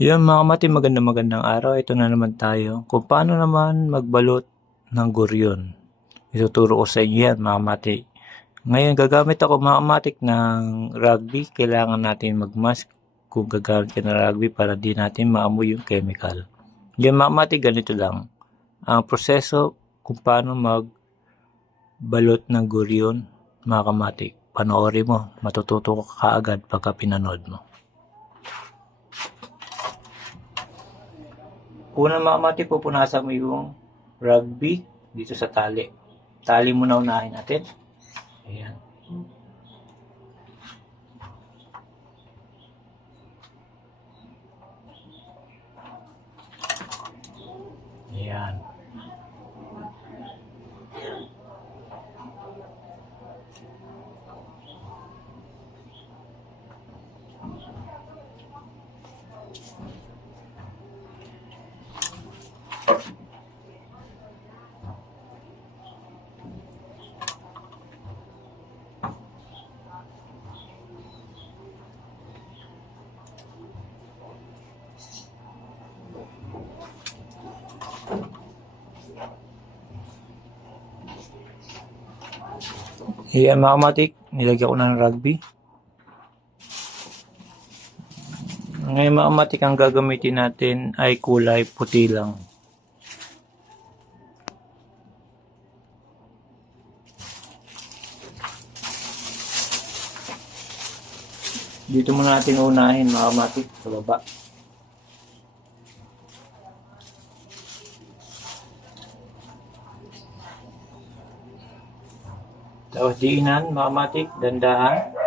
Yan mga mati, magandang magandang araw. Ito na naman tayo. Kung paano naman magbalot ng guryon. Ituturo ko sa inyo yan mga mati. Ngayon gagamit ako mga matik ng rugby. Kailangan natin magmask kung gagamit ka ng rugby para di natin maamoy yung chemical. Yan mga mati, ganito lang. Ang proseso kung paano magbalot ng guryon mga kamatik. Panoorin mo, matututo ka kaagad pagka pinanood mo. Una mga mati, pupunasan mo yung rugby dito sa tali. Tali muna unahin natin. Ayan. Ayan. Ayan mga matik, nilagyan ko na ng rugby. Ngayon mga matik, ang gagamitin natin ay kulay puti lang. Dito muna natin unahin mga matik sa baba. Tapos diinan, mga matik, dandahan.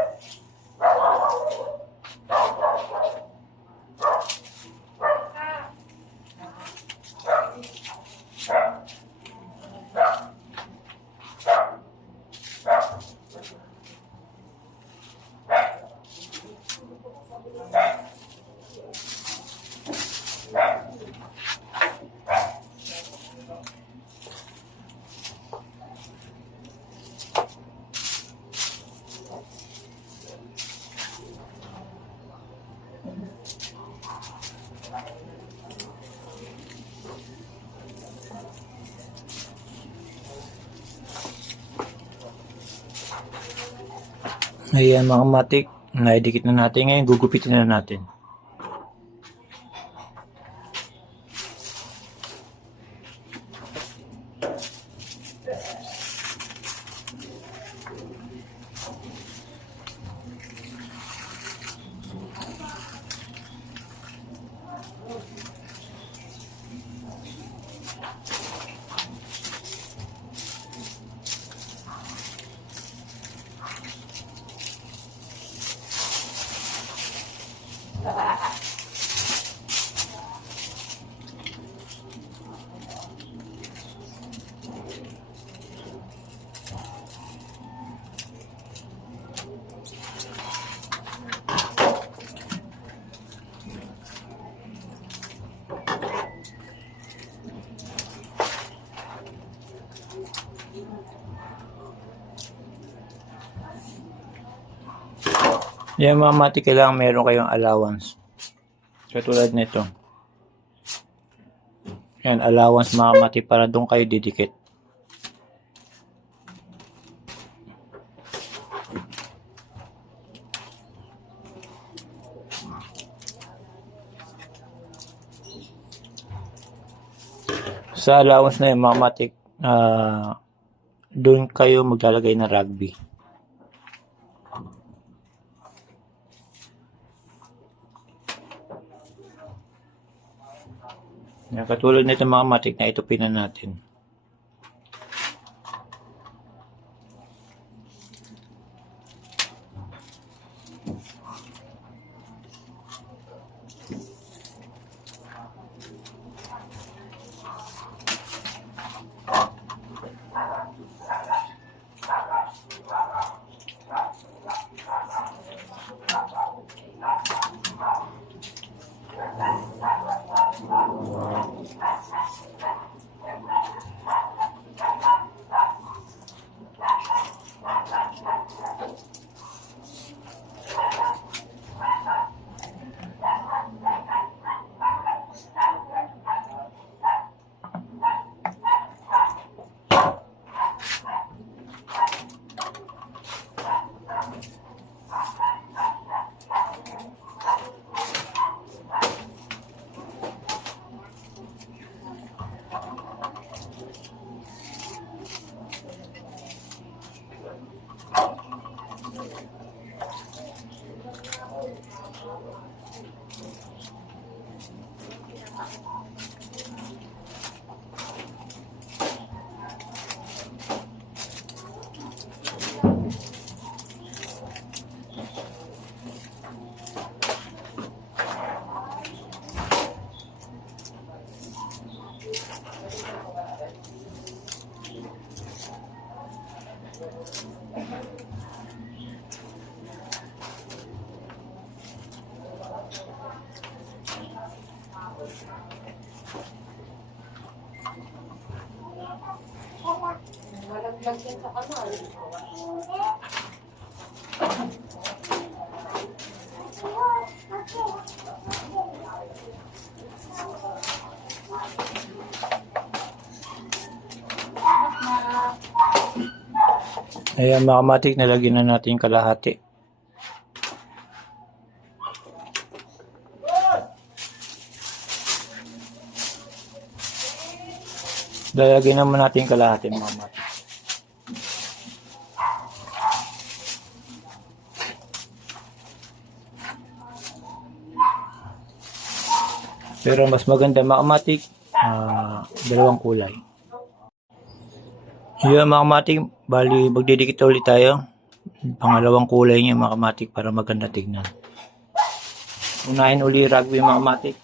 Ayan mga matik, naidikit na natin. Ngayon, gugupitin na natin. Yan mga matik, kailangan meron kayong allowance. Katulad nito. Yan, allowance mga mati para doon kayo didikit. Sa allowance na yun, mga matik, ah, doon kayo maglalagay ng rugby. Katulad nito mga matik na ito pinan natin. Ayan mga kamatik, nalagyan na natin yung kalahati. Lalagyan naman natin yung kalahati mga kamatik. Pero mas maganda mga kamatik, ah, dalawang kulay. Yun mga kamatik, bali magdidikit ulit tayo. Pangalawang kulay niya mga kamatik para maganda tignan. Unahin uli rugby mga kamatik.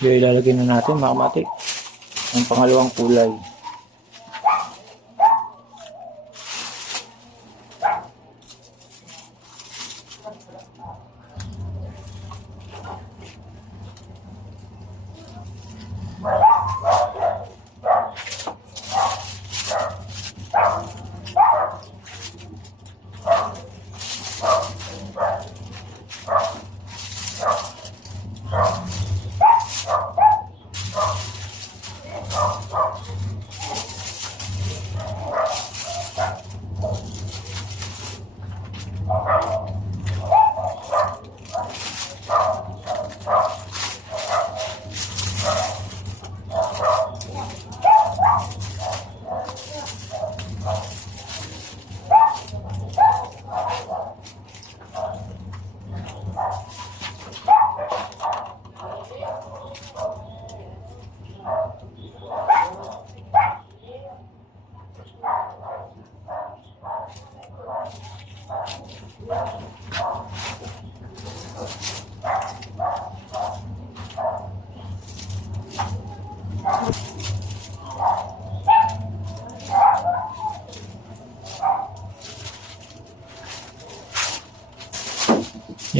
Yung ilalagay na natin mga kamatik. Ang pangalawang kulay.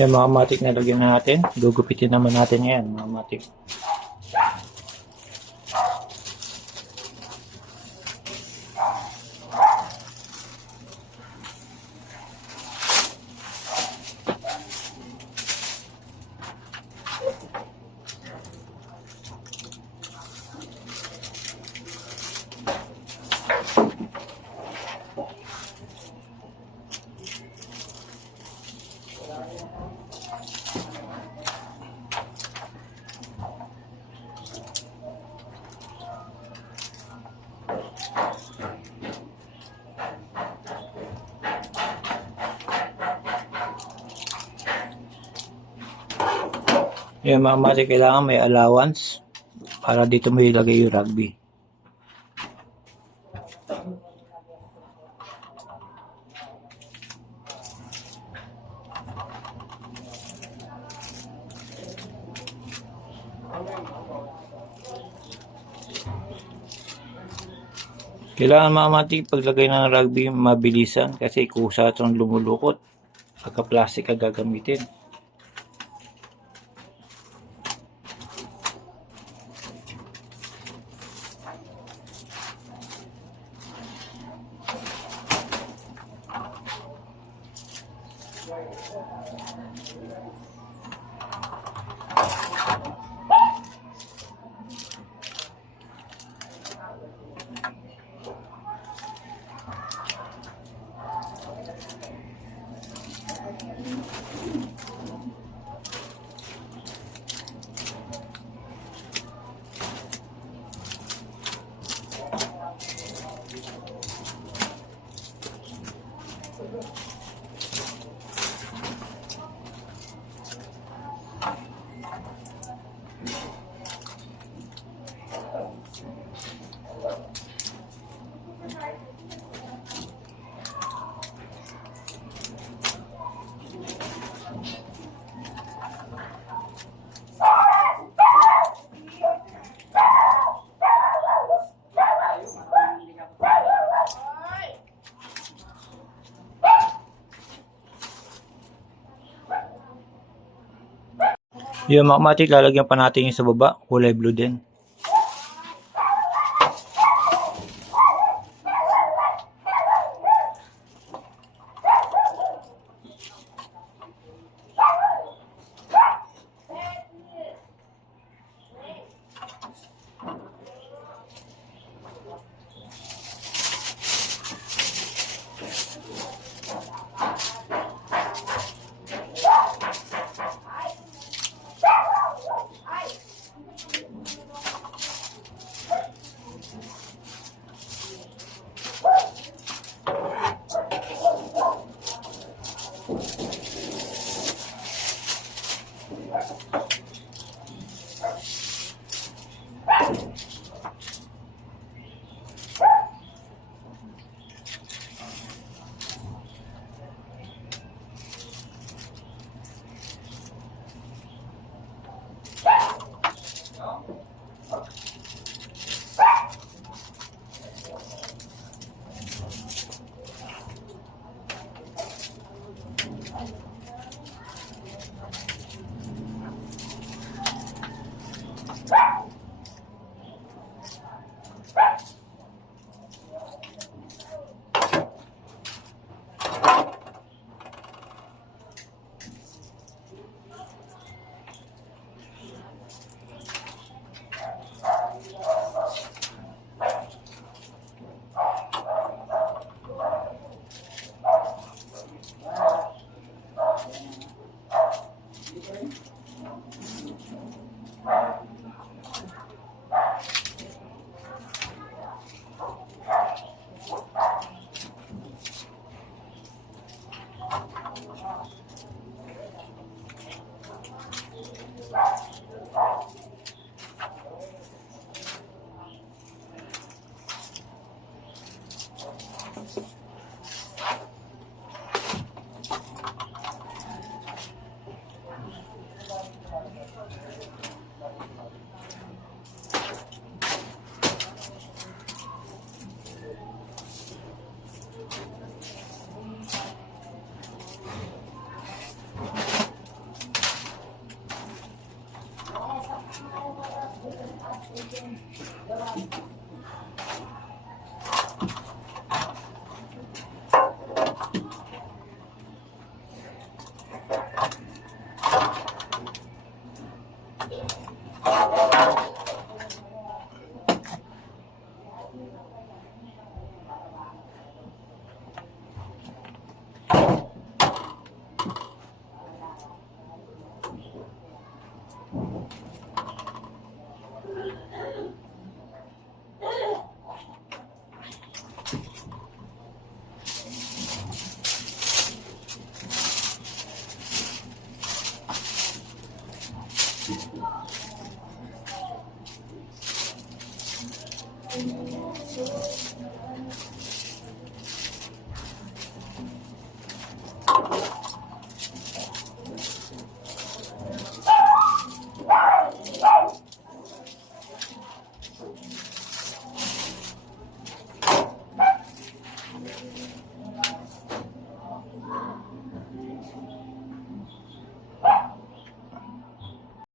Yan mga kamatik na lagyan na natin. Gugupitin naman natin yan mga kamatik. Yan mga kamatik kailangan may allowance para dito mo ilagay yung rugby. Kailangan mga kamatik paglagay ng rugby mabilisan kasi kusa itong lumulukot. Yung magmatic, lalagyan pa natin yung sa baba, kulay blue din.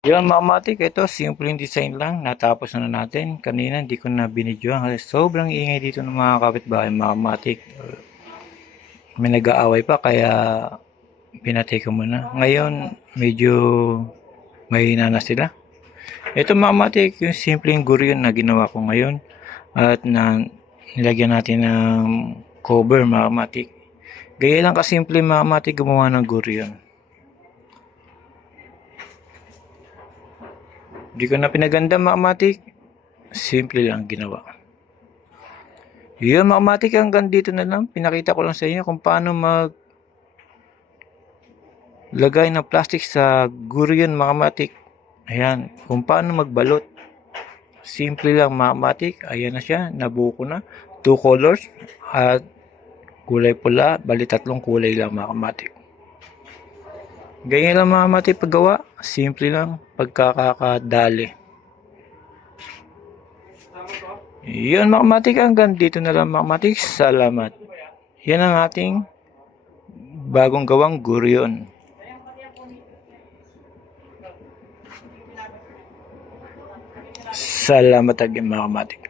Yan mga matik, ito simpleng design lang. Natapos na natin. Kanina hindi ko na binidyoan kasi sobrang ingay dito ng mga kapitbahay mga matik. May nag-aaway pa kaya pinatay ko muna. Ngayon medyo mahina na sila. Ito mga matik, yung simpleng guryon na ginawa ko ngayon at na nilagyan natin ng cover mga matik. Gaya lang kasimple mga matik gumawa ng guryon. Hindi ko na pinaganda mga matik. Simple lang ginawa. Yun mga hanggang dito na lang. Pinakita ko lang sa inyo kung paano mag lagay ng plastic sa guryon mga matik. Ayan, kung paano magbalot. Simple lang mga matik. Ayan na siya, nabuo ko na. Two colors at kulay pula, bali tatlong kulay lang mga. Ganyan lang mga matik paggawa. Simple lang, pagkakakadali. Yun mga matik, hanggang dito na lang mga matik. Salamat. Yan ang ating bagong gawang guryon. Salamat again mga matik.